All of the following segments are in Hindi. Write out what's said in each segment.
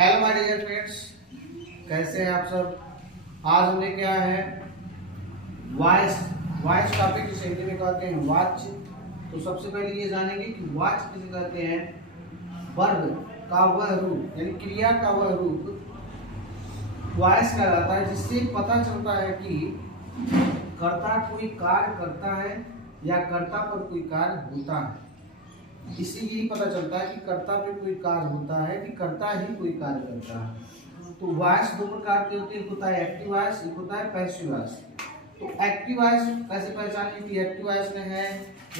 हेलो माय डियर फ्रेंड्स, कैसे हैं आप सब। आज हमने क्या है वॉइस वॉइस टॉपिक जिसे हिंदी में कहते हैं वॉच। तो सबसे पहले ये जानेंगे कि वॉच किसे कहते हैं। वर्ब का वह रूप यानी क्रिया का वह रूप वॉइस कहलाता है, जिससे पता चलता है कि कर्ता कोई कार्य करता है या कर्ता पर कोई कार्य होता है। इसी यही पता चलता है कि कर्ता पे कोई कार्य होता है कि कर्ता ही कोई कार्य करता है। तो वॉइस दो प्रकार के होते हैं, एक होता है एक्टिव वॉइस, एक होता है पैसिव वॉइस। तो एक्टिव वॉइस कैसे पहचानेंगे कि एक्टिव वॉइस में है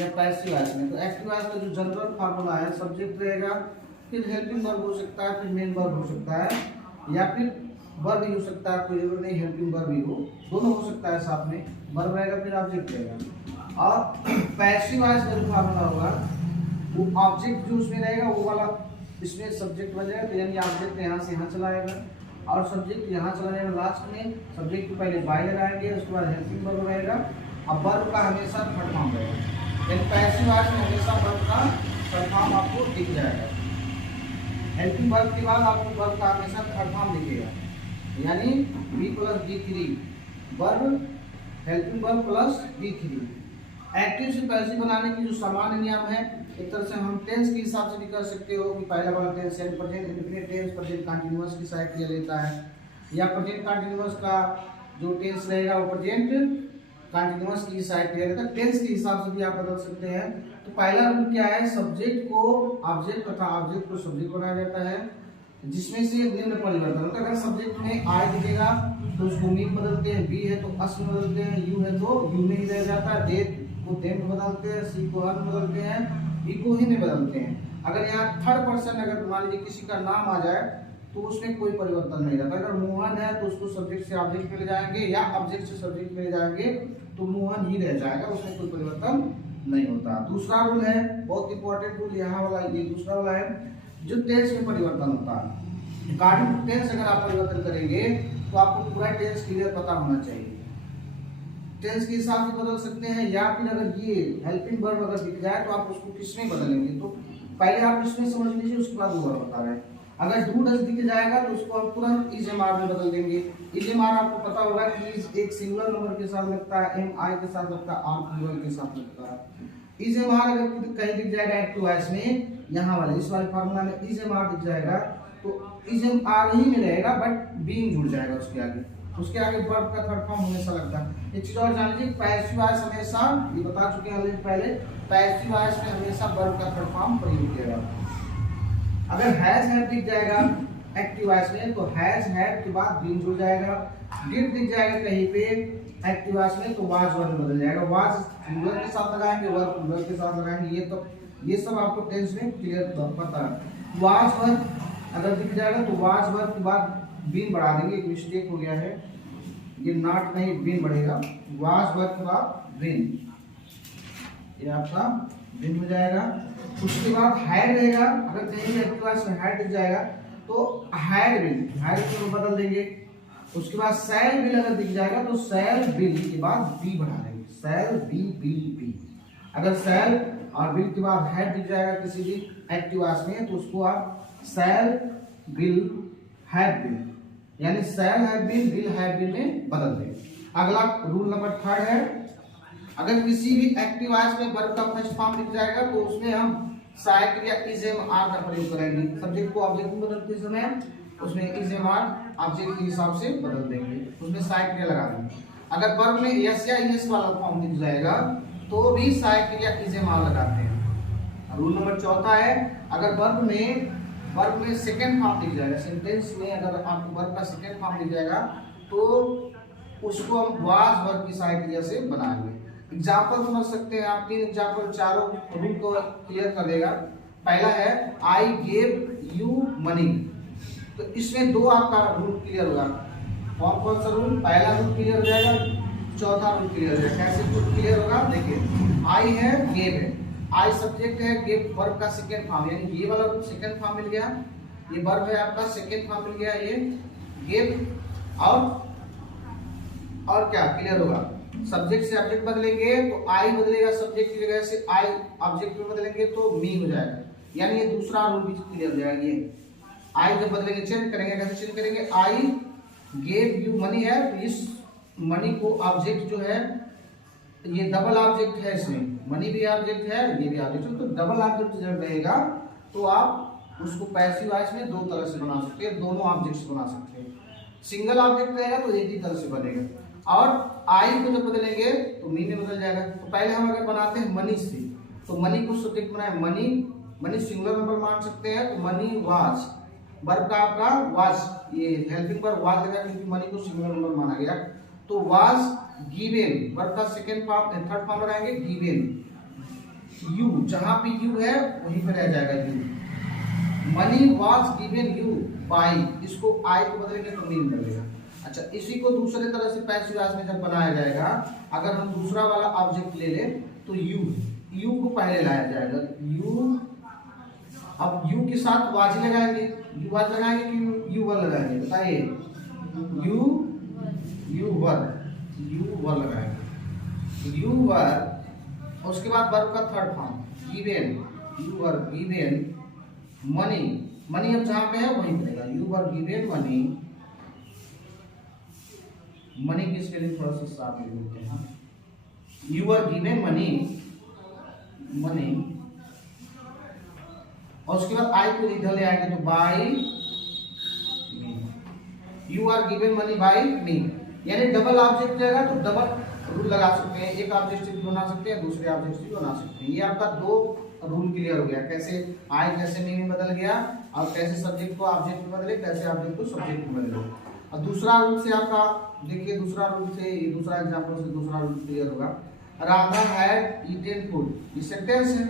या पैसिव वॉइस में। तो एक्टिव वॉइस का जो जनरल फार्मूला है, सब्जेक्ट रहेगा, फिर हेल्पिंग वर्ब हो सकता है, फिर मेन वर्ब हो सकता है, या फिर वर्ब भी हो सकता है, कोई जरूरत नहीं हेल्पिंग वर्ब भी हो, दोनों हो सकता है साथ में। वर्ब रहेगा फिर ऑब्जेक्ट रहेगा। और पैसिव वॉइस का जो फार्मूला होगा वो ऑब्जेक्ट जो उसमें रहेगा वो वाला इसमें सब्जेक्ट बन जाएगा। तो यानी ऑब्जेक्ट यहाँ से यहाँ चला जाएगा और सब्जेक्ट यहाँ चला जाएगा। लास्ट में सब्जेक्ट के पहले बाय लगाएंगे, उसके बाद हेल्पिंग वर्ब रहेगा। अब वर्ब का हमेशा थर्ड फॉर्म रहेगा। यानी पैसिव वॉइस में हमेशा वर्ब का थर्ड फॉर्म आपको दिख जाएगा। हेल्पिंग वर्ब के बाद आपको वर्ब का हमेशा थर्ड फॉर्म दिखेगा, यानी be plus V three, verb helping verb plus V three. Active से पैसिव बनाने की जो सामान्य नियम है, एक तरह से हम टेंस के हिसाब से भी कर सकते हो कि पहला वाला टेंस यानी present indefinite tense present continuous की सहायता किया लेता है, या प्रेजेंट कंटीन्यूअस का जो टेंस रहेगा वो प्रेजेंट कंटीन्यूअस की सहायता किया लेता है। टेंस के हिसाब से भी आप बदल सकते हैं। तो पहला रूल क्या है, सब्जेक्ट को ऑब्जेक्ट तथा ऑब्जेक्ट को सब्जेक्ट बनाया जाता है, जिसमें से निम्न परिवर्तन होता है। अगर सब्जेक्ट में आई दिखेगा तो उसको मीन बदलते हैं, बी है तो अस में बदलते हैं, यू है तो यू में ही रह जाता है, दे को दे में बदलते हैं, सी को हर में बदलते हैं, ई को ही में बदलते हैं। अगर यहाँ थर्ड पर्सन अगर मान लीजिए किसी का नाम आ जाए तो उसमें कोई परिवर्तन नहीं रहता। अगर मोहन है तो उसको सब्जेक्ट से ऑब्जेक्ट में ले जाएंगे, या ऑब्जेक्ट से सब्जेक्ट में ले जाएंगे तो मोहन ही रह जाएगा, उसमें कोई परिवर्तन नहीं होता। दूसरा रूल है, बहुत इंपॉर्टेंट रूल यहाँ वाला, ये दूसरा वाला है जो टेंस में परिवर्तन होता है। अकॉर्डिंग टू टेंस अगर आप परिवर्तन करेंगे तो आपको पूरा टेंस क्लियर पता होना चाहिए। टेंस के हिसाब से बदल सकते हैं, या फिर अगर ये हेल्पिंग वर्ब अगर दिख जाए तो आप उसको किसमें बदलेंगे। तो पहले आप इसमें समझ लीजिए, उसके बाद वो वर्ब बता रहे हैं। अगर डू डज दिख जाएगा तो उसको आप तुरंत इज एम आर में बदल देंगे। इज एम आर आपको पता होगा कि इज एक सिंगुलर नंबर के साथ लगता है, एम आई के साथ लगता है, आर प्लूरल के साथ लगता है। इज एम आर अगर कहीं दिख जाएगा एक्टिव वॉइस में, यहाँ वाले इस वाले फार्मूला में इज एम आर दिख जाएगा तो इज एम आर ही में रहेगा, बट बीइंग जुड़ जाएगा उसके आगे। उसके आगे वर्ब का थर्ड फॉर्म हमेशा लगता है। एक चीज और जान लीजिए, पैसिव वॉइस हमेशा, ये बता चुके हैं ऑलरेडी पहले, पैसिव वॉइस में हमेशा वर्ब का थर्ड फॉर्म प्रयोग किया जाता है। अगर हैज हैव दिख जाएगा एक्टिव वॉइस में तो हैज हैव के बाद बीइंग जुड़ जाएगा। डिड दिख जाएगा कहीं पे एक्टिव वॉइस में तो वाज वर्ब बदल जाएगा। वाज सिंगुलर के साथ लगाएंगे, वर्ब प्लूरल के साथ लगाएंगे। ये सब आपको टेंस में क्लियर पता है। वाज वर्ब अगर दिख जाएगा तो वाज वर्ब के बाद बीन बढ़ा देंगे, एक मिस्टेक हो गया है, ये नॉट नहीं बीन बढ़ेगा। वाज वर्ब के बाद बीन, ये आपका बीन हो जाएगा। उसके बाद हैड रहेगा, अगर कहीं एक्टिव वॉइस में हैड दिख जाएगा तो हैड बिन, हैड को बदल देंगे। उसके बाद शैल बिल अगर दिख जाएगा तो शैल बिल के बाद बी बढ़ा देंगे, शैल बी बिल बी। अगर शैल और बिल के बाद हैड दिख जाएगा किसी भी एक्टिव वॉइस में तो उसको आप शैल बिल हैव बिल, यानी shall have been will have been में बदल देंगे। अगला रूल नंबर थर्ड है, अगर किसी भी एक्टिव वॉइस में वर्ब का फर्स्ट फॉर्म दिख जाएगा तो उसमें हम सहायक क्रिया इज एम आर का प्रयोग करेंगे। सब्जेक्ट को ऑब्जेक्ट में बदलते समय उसमें इज एम आर ऑब्जेक्ट के हिसाब से बदल देंगे, उसमें सहायक क्रिया लगा देंगे। अगर वर्ब में यस या यस वाला फॉर्म दिख जाएगा तो भी सहायक क्रिया इज एम आर लगाते हैं। रूल नंबर चौथा है, अगर वर्ब में सेकंड फॉर्म दिख जाएगा, सेंटेंस में अगर आपको वर्ब का सेकंड फॉर्म दिख जाएगा तो उसको हम वाज वर्ब की सहायक क्रिया से बनाएंगे। एग्जांपल समझ सकते हैं आप, 3 एग्जांपल चारों रूल को क्लियर कर देगा। पहला है आई गेव यू मनी, तो इसमें दो आपका रूल क्लियर होगा। कौन कौन सा रूल, पहला रूल क्लियर हो जाएगा, चौथा रूल क्लियर हो जाएगा। कैसे रूल क्लियर होगा देखिए, आई है गेव है, आई सब्जेक्ट है, गेव वर्ब का सेकंड फॉर्म, यानी ये वाला रूल सेकंड फॉर्म मिल गया, ये वर्ब है आपका सेकंड फॉर्म मिल गया, ये गेव। और क्या क्लियर होगा, सब्जेक्ट से ऑब्जेक्ट बदलेंगे तो आई बदलेगा, सब्जेक्ट की जगह से आई ऑब्जेक्ट में बदलेंगे तो मी हो जाएगा, यानी ये दूसरा रूल भी क्लियर हो जाएगा। ये आई जब बदलेंगे चेंज करेंगे, कैसे चेंज करेंगे, आई गेव यू मनी है, तो इस मनी को ऑब्जेक्ट जो है ये डबल ऑब्जेक्ट है, इसमें मनी भी ऑब्जेक्ट है ये भी ऑब्जेक्ट है, तो डबल ऑब्जेक्ट जब रहेगा तो आप उसको पैसिव वॉइस में दो तरह से बना सकते हैं, दोनों ऑब्जेक्ट्स बना सकते हैं। सिंगल ऑब्जेक्ट रहेगा तो एक ही तरह से बनेगा, और आई को जब बदलेंगे तो मी में बदल जाएगा। तो पहले हम अगर बनाते हैं मनी से, तो मनी को सब्जेक्ट बनाए, मनी, मनी सिंगुलर नंबर मान सकते हैं, तो मनी वाज, वर्ब का आपका वाज, ये हेल्पिंग वर्ब वाज लगा क्योंकि मनी को सिंगुलर नंबर माना गया, तो वाज गिवन, वर्ब का सेकंड फॉर्म थर्ड फॉर्म लगाएंगे गिवन, यू जहां पे यू है वहीं पे रह जाएगा you, money was given you by, इसको आई को बदलेंगे तो मीन बदलेगा। अच्छा, इसी को दूसरे तरह से पैसिव वॉइस में जब बनाया जाएगा, अगर हम दूसरा वाला ऑब्जेक्ट ले ले तो यू को पहले लाया जाएगा, यू, अब यू के साथ वाज लगाएंगे, यू वाज लगाएंगे कि यू वर लगाएंगे, बताइए, यू वर लगाएंगे, यू वर, उसके बाद वर्ब का third form given, you were given money, money अब जहां पे है वहीं रहेगा, you were given money, money की स्पेलिंग थोड़ा सा साफ लिख देते हैं, you are given money, money, और उसके बाद आई को इधर ले आएंगे तो by me, you are given money by me, यानी डबल ऑब्जेक्ट रहेगा तो डबल रूल लगा सकते हैं, एक ऑब्जेक्ट से भी बना सकते हैं, दूसरे ऑब्जेक्ट से भी बना सकते हैं। ये आपका दो रूल क्लियर हो गया, कैसे आई कैसे मी में बदल गया, और कैसे सब्जेक्ट को ऑब्जेक्ट में बदले, कैसे ऑब्जेक्ट को सब्जेक्ट में बदले। और दूसरा रूल से आपका देखिए, दूसरा रूल से, दूसरा एग्जांपल से दूसरा रूल क्लियर होगा, राधा हैड ईटेन फूड, ये सेंटेंस है।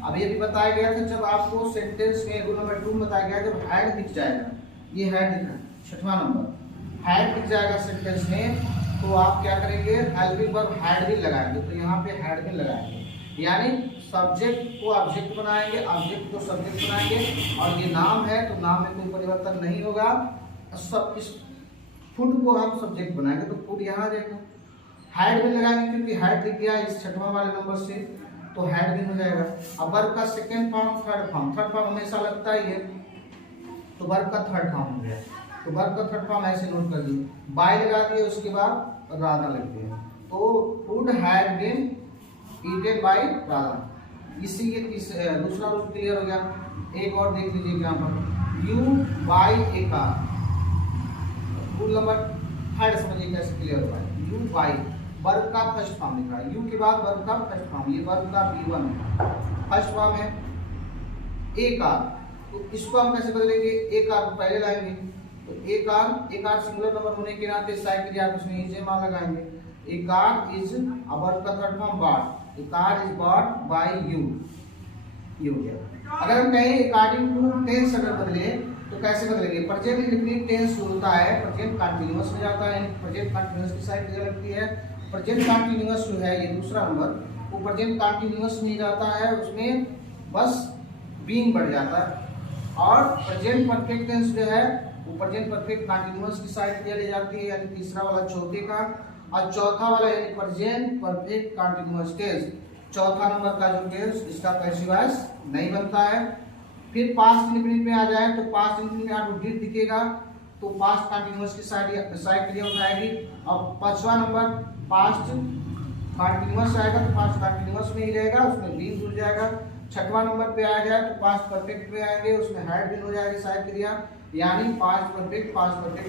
अब ये भी बताया गया था जब आपको सेंटेंस में रूल नंबर 2 में बताया गया, जब हैड दिख जाएगा, ये हैड दिखा, छठवां नंबर हैड दिख जाएगा सेंटेंस में, तो आप क्या करेंगे, हेल्पिंग वर्ब हैड भी लगाएंगे, तो यहाँ पे हैड भी लगाएंगे, यानी सब्जेक्ट को ऑब्जेक्ट बनाएंगे, ऑब्जेक्ट को सब्जेक्ट बनाएंगे, और ये नाम है तो नाम में कोई परिवर्तन नहीं होगा, सब इस फूड को हम सब्जेक्ट बनाएंगे तो फूड यहाँ आ जाएगा, हैड भी लगाएंगे क्योंकि हैड दिख गया इस छठवां वाले नंबर से, तो हैड भी हो जाएगा। अब वर्ब का सेकंड फॉर्म थर्ड फॉर्म हमेशा लगता ही है, तो वर्ब का थर्ड फॉर्म हो गया, तो वर्ब का थर्ड फॉर्म ऐसे नोट कर दिए, बाय लगा दिए, उसके बाद राधा लग गया, तो food had been eaten by Radha. इसी के दूसरा रूल क्लियर हो गया। एक और देख लीजिए example, you buy a car, rule number third समझिए कैसे क्लियर होगा, यू बाय, वर्ब का फर्स्ट फॉर्म लिखा है, यू के बाद वर्ब का फर्स्ट फॉर्म, ये वर्ब का B1 है, फर्स्ट फॉर्म है, ए कार, तो इसको हम कैसे बदलेंगे, ए कार को पहले लाएंगे, तो ए कार सिंगुलर नंबर होने के नाते साइड के आप उसमें इज मान लगाएंगे, ए कार इज, अब वर्ब का third form bought, a car is bought by you, ये हो गया। अगर हम कहें अकॉर्डिंग टू टेंस अगर बदले तो कैसे बदलेंगे, प्रेजेंट इंडेफिनिट टेंस होता है, प्रेजेंट कंटीन्यूअस में जाता है, प्रेजेंट कंटीन्यूअस की साइड क्या लगती है, प्रेजेंट कंटीन्यूअस जो है ये दूसरा नंबर, वो प्रेजेंट कंटीन्यूअस में जाता है, उसमें बस बीइंग बढ़ जाता है, और प्रेजेंट परफेक्ट टेंस जो है वो प्रेजेंट परफेक्ट कंटीन्यूअस की साइड क्या ले जाती है, यानी तीसरा वाला चौथे का, और चौथा वाला यानी प्रेजेंट परफेक्ट कंटीन्यूअस टेंस, चौथा नंबर का जो टेंस इसका पैसिव वॉइस नहीं बनता है। फिर पास्ट इंडेफिनिट में आ जाए तो पास्ट इंडेफिनिट में आपको डिड दिखेगा, तो पास्ट कंटीन्यूअस की साइड के लिए उठाएगी, और पांचवा नंबर पास्ट कंटीन्यूअस आएगा तो पास्ट कंटीन्यूअस में ही रहेगा, उसमें बीइंग जुड़ जाएगा। छठवां नंबर पे आ जाए तो पास्ट परफेक्ट में आएंगे, उसमें हैड बीन हो जाएगी साइड क्रिया, यानी पास्ट परफेक्ट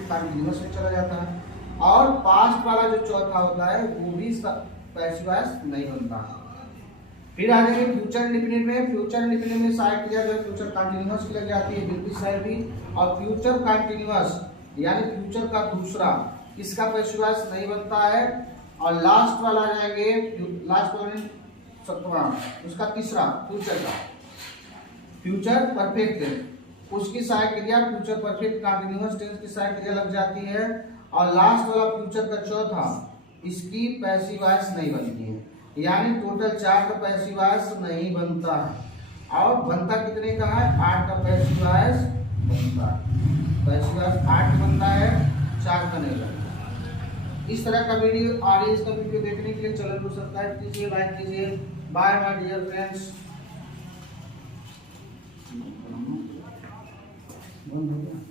कंटीन्यूअस में चला जाता है। और पास्ट वाला जो चौथा होता है वो भी पैसिव वॉइस नहीं बनता। फिर आ जाएंगे फ्यूचर इंडेफिनिट में, फ्यूचर इंडेफिनिट में साइड क्रिया जो है फ्यूचर कंटीन्यूअस की लग जाती है, बिल्कुल साइड भी, और फ्यूचर कंटीन्यूअस यानी फ्यूचर का दूसरा, इसका पैसिव वॉइस नहीं बनता है। और लास्ट वाला आ जाएंगे, लास्ट वाला सप्तमा, उसका तीसरा फ्यूचर का, फ्यूचर परफेक्ट, उसकी साइड क्रिया फ्यूचर परफेक्ट कंटीन्यूअस टेंस की साइड क्रिया लग जाती है। और लास्ट वाला फ्यूचर का चौथा, इसकी पैसिव वॉइस नहीं बनती है, यानी टोटल 4 का पैसिव वॉइस नहीं बनता है। और बनता कितने का है, 8 का पैसिव वॉइस बनता है, पैसिव वॉइस 8 बनता है, 4 का नहीं बनता। इस तरह का वीडियो और इसका वीडियो देखने के लिए चैनल को सब्सक्राइब कीजिए, लाइक कीजिए। Bye my dear friends. बंद हो गया।